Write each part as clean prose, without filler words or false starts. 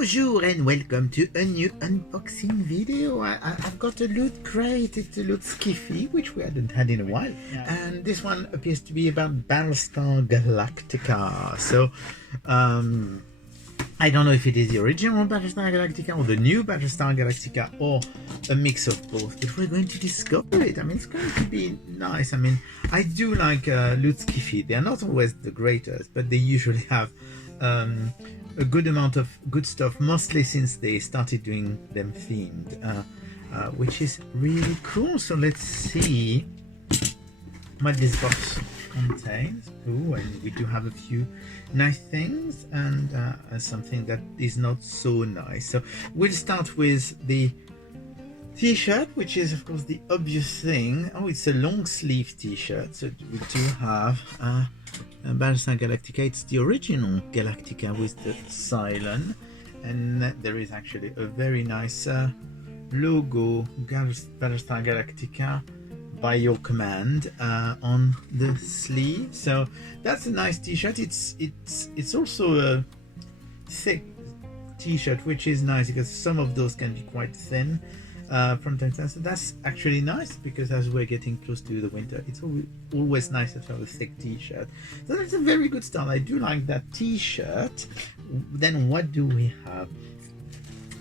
Bonjour and welcome to a new unboxing video. I've got a loot crate. It's a Loot Sci-Fi, which we hadn't had in a while. Yeah. And this one appears to be about Battlestar Galactica. So, I don't know if it is the original Battlestar Galactica or the new Battlestar Galactica or a mix of both, but we're going to discover it. I mean, it's going to be nice. I mean, I do like Loot Sci-Fi. They're not always the greatest, but they usually have a good amount of good stuff, mostly since they started doing them themed, which is really cool. So let's see what this box contains. Ooh, and we do have a few nice things and something that is not so nice. So we'll start with the t-shirt, which is of course the obvious thing. Oh, it's a long sleeve t-shirt. So we do have Battlestar Galactica. It's the original Galactica with the Cylon, and there is actually a very nice logo, Battlestar Galactica by your command, on the sleeve. So that's a nice t-shirt. It's also a thick t-shirt, which is nice because some of those can be quite thin from time to time. So that's actually nice because as we're getting close to the winter, it's always nice to have a thick t-shirt. So that's a very good start. I do like that t-shirt. Then what do we have?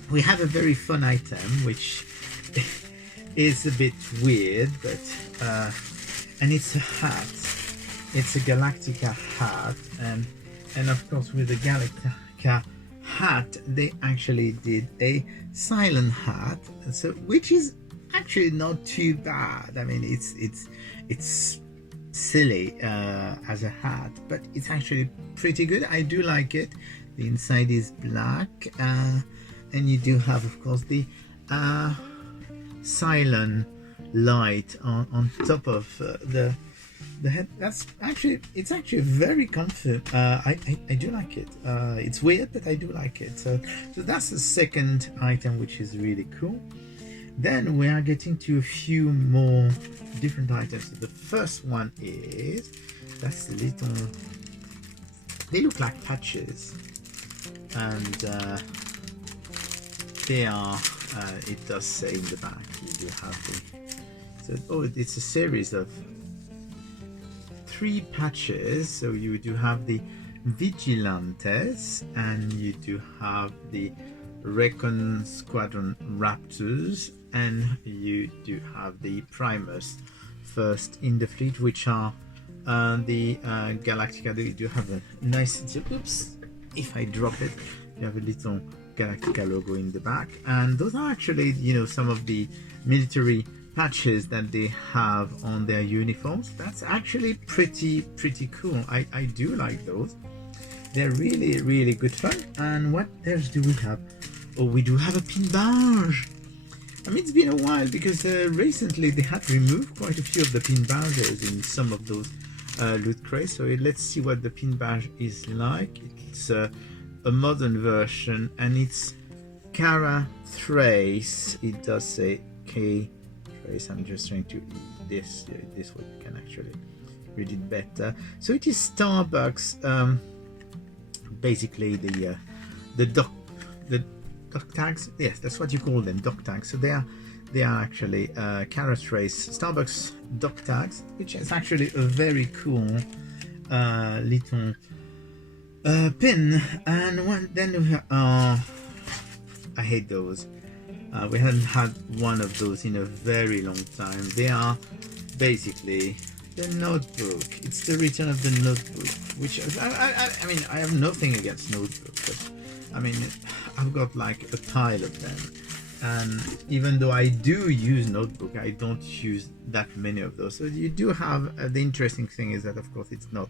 We have a very fun item, which is a bit weird, but and it's a hat. It's a Galactica hat, and of course with the Galactica hat they actually did a Cylon hat, so which is actually not too bad. I mean, it's silly as a hat, but it's actually pretty good. I do like it. The inside is black, and you do have of course the Cylon light on top of the head. That's actually, it's actually very comfy. I do like it. It's weird, but I do like it. So that's the second item, which is really cool. Then we are getting to a few more different items. So the first one is, that's the little, they look like patches, and they are it does say in the back you do have it's a series of 3 patches. So you do have the Vigilantes, and you do have the Recon Squadron Raptors, and you do have the Primus first in the fleet, which are the Galactica. You do have a nice, oops, if I drop it, you have a little Galactica logo in the back, and those are actually, you know, some of the military patches that they have on their uniforms. That's actually pretty cool. I do like those. They're really good fun. And what else do we have? Oh, we do have a pin badge. I mean, it's been a while because recently they had removed quite a few of the pin badges in some of those loot crates. So let's see what the pin badge is like. It's a modern version, and it's Cara Thrace. It does say K Thrace. I'm just trying to this way you can actually read it better. So it is Starbucks, basically the dock tags. Yes, that's what you call them, dock tags. So they are actually Cara Thrace Starbucks dock tags, which is actually a very cool little pin. And then we have, I hate those. We hadn't had one of those in a very long time. They are basically the notebook. It's the return of the notebook, which I mean, I have nothing against notebooks, but I mean, I've got like a pile of them, and even though I do use notebook, I don't use that many of those. So you do have the interesting thing is that of course it's not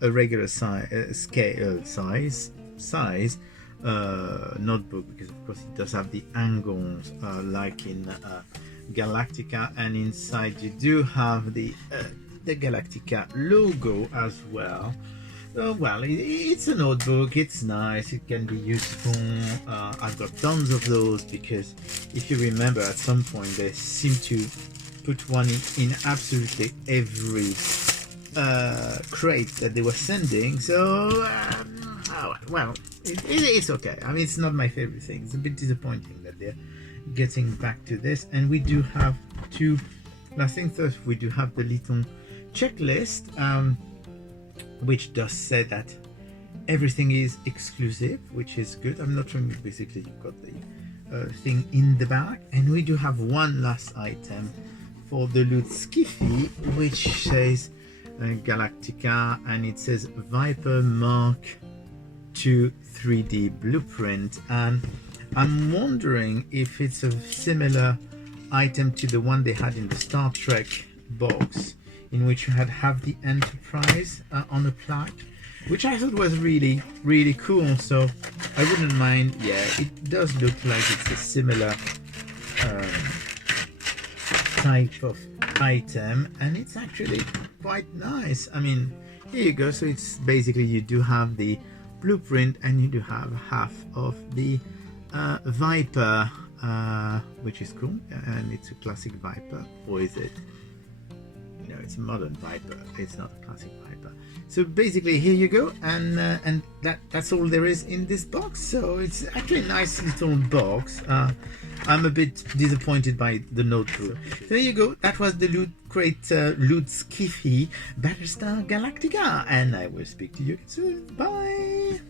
a regular size notebook, because of course it does have the angles like in Galactica, and inside you do have the Galactica logo as well. Well, it's a notebook. It's nice. It can be useful. I've got tons of those because if you remember, at some point they seem to put one in absolutely every crate that they were sending. So well, It's okay. I mean, it's not my favorite thing. It's a bit disappointing that they're getting back to this. And we do have two last things. First, we do have the little checklist, which does say that everything is exclusive, which is good. I'm not sure. Basically, you've got the thing in the back, and we do have one last item for the Loot Sci-Fi, which says Galactica, and it says Viper Mark II 3D blueprint. And I'm wondering if it's a similar item to the one they had in the Star Trek box, in which you have the Enterprise on a plaque, which I thought was really cool. So I wouldn't mind. Yeah, it does look like it's a similar type of item, and it's actually quite nice. I mean, here you go. So it's basically, you do have the blueprint, and you do have half of the Viper, which is cool, and it's a classic Viper. Or is it? No, it's a modern Viper. It's not a classic Viper. So basically, here you go, and that's all there is in this box. So it's actually a nice little box. I'm a bit disappointed by the notebook. So there you go. That was the Loot Sci-Fi Battlestar Galactica, and I will speak to you soon. Bye.